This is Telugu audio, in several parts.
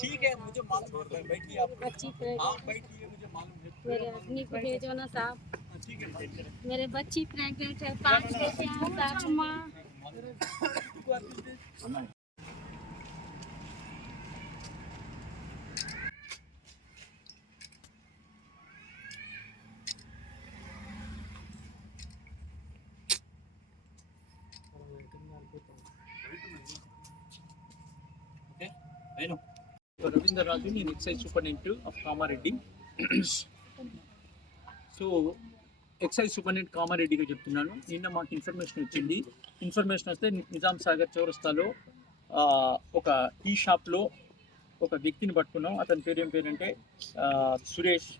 ठीक है मुझे मालूम है। बैठिए आप। आप बैठिए मुझे मालूम है। मेरे आदमी को भेजो ना साहब। हाँ, ठीक है मेरे बच्ची प्रेग्नेंट है पाँच बच्चे हैं साथ माँ ఓకే నేను రవీందర్ రాజు నేను excise superintendent of Kamareddy so excise superintendent కామారెడ్డిగా చెప్తున్నాను. నిన్న మాకు ఇన్ఫర్మేషన్ వచ్చింది. ఇన్ఫర్మేషన్ వస్తే నిజాం సాగర్ చౌరస్తాలో ఒక టీ షాప్లో ఒక వ్యక్తిని పట్టుకున్నాం. అతని పేరు ఏం పేరంటే సురేష్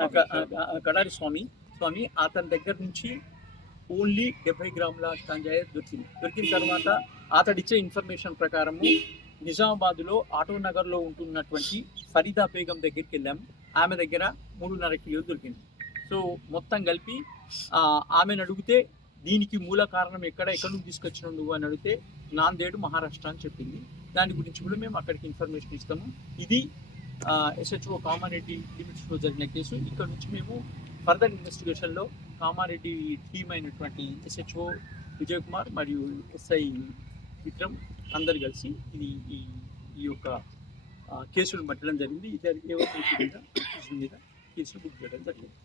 కడారి గడారి స్వామి. స్వామి అతని దగ్గర నుంచి ఓన్లీ డెబ్బై గ్రాముల గంజాయి దొరికింది. దొరికిన తర్వాత అతడిచ్చే ఇన్ఫర్మేషన్ ప్రకారము నిజామాబాద్లో ఆటో నగర్లో ఉంటున్నటువంటి ఫరీదా బేగం దగ్గరికి వెళ్ళాము ఆమె దగ్గర మూడున్నర కిలో దొరికింది. సో మొత్తం కలిపి ఆమెను అడిగితే దీనికి మూల కారణం ఎక్కడ? ఎక్కడ నుంచి తీసుకొచ్చినావు నువ్వు? అని అడిగితే నాందేడు మహారాష్ట్ర అని చెప్పింది. దాని గురించి కూడా మేము అక్కడికి ఇన్ఫర్మేషన్ ఇస్తాము. ఇది ఎస్హెచ్ఓ కామారెడ్డి లిమిట్స్లో జరిగిన కేసు. ఇక్కడ నుంచి మేము ఫర్దర్ ఇన్వెస్టిగేషన్లో కామారెడ్డి టీం అయినటువంటి ఎస్హెచ్ఓ విజయ్ కుమార్ మరియు ఎస్ఐ విక్రమ్ అందరు కలిసి ఇది ఈ ఈ యొక్క ఆ, కేసును పట్టడం జరిగింది. ఇది మీద? మీద కేసును బుక్ చేయడం జరిగింది.